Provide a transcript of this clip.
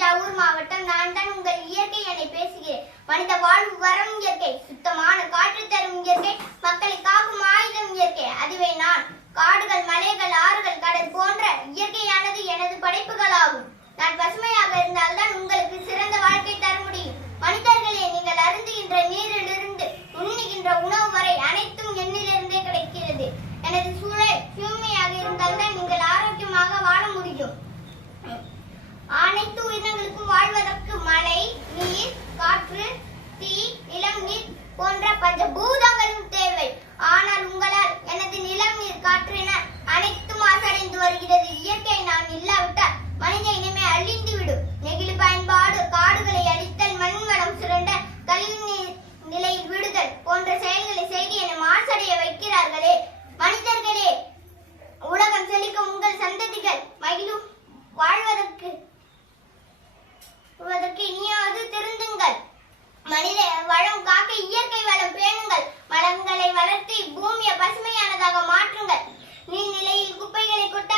தஞ்சாவூர் மாவட்டம். நான் தான் உங்கள் இயற்கை என பேசுகிறேன். மனித வாழ்வு வரம் இயற்கை, சுத்தமான காற்று தரும் இயற்கை, மக்களை காக்கும் ஆயுதம் இயற்கை. அதுவே நான். காடுகள், மலைகள், ஆறுகள், கடல் போன்ற இயற்கையானது எனது படைப்புகளாகும். நான் பசுமையாக இருந்தால்தான் உங்களுக்கு சிறந்த வாழ்க்கை தர முடியும். மனிதர்களே, நீங்கள் அருந்துகின்ற நீரிலிருந்து உண்ணுகின்ற உணவு வரை அனைத்தும் என்னிலிருந்தே கிடைக்கிறது. எனது சூழல் தூய்மையாக இருந்தால்தான் நீங்கள் ஆரோக்கியமாக வாழ முடியும். அனைத்து உயிரினங்களுக்கும் வாழ்வதற்கு மழை, நீர், காற்று, தீ, நிலம், நீர் போன்ற பஞ்சபூதங்களும் தேவை. ஆனால் உங்களால் எனது நிலம், நீர், காற்று என அனைத்தும் மாசடைந்து வருகிறது. இயற்கை நான் இல்லாவிட்டால் மனித இனமே அழிந்துவிடும். நெகிழி பயன்பாடு, காடுகளை அழித்தல், மண் வளம் சுரண்ட, கழிவு நீர் நிலையில் விடுதல் போன்ற செயல்களை செய்து என மாசடைய வைக்கிறார்களே. மனிதர்களே, உலகம் செழிக்க உங்கள் சந்ததிகள் மகிழும் வாழ்வதற்கு இனியாவது திருந்துங்கள். மனித வளம் காக்க இயற்கை வளம் பேணுங்கள். மரங்களை வளர்த்து பூமியை பசுமையானதாக மாற்றுங்கள். நீர்நிலையில் குப்பைகளை கொட்ட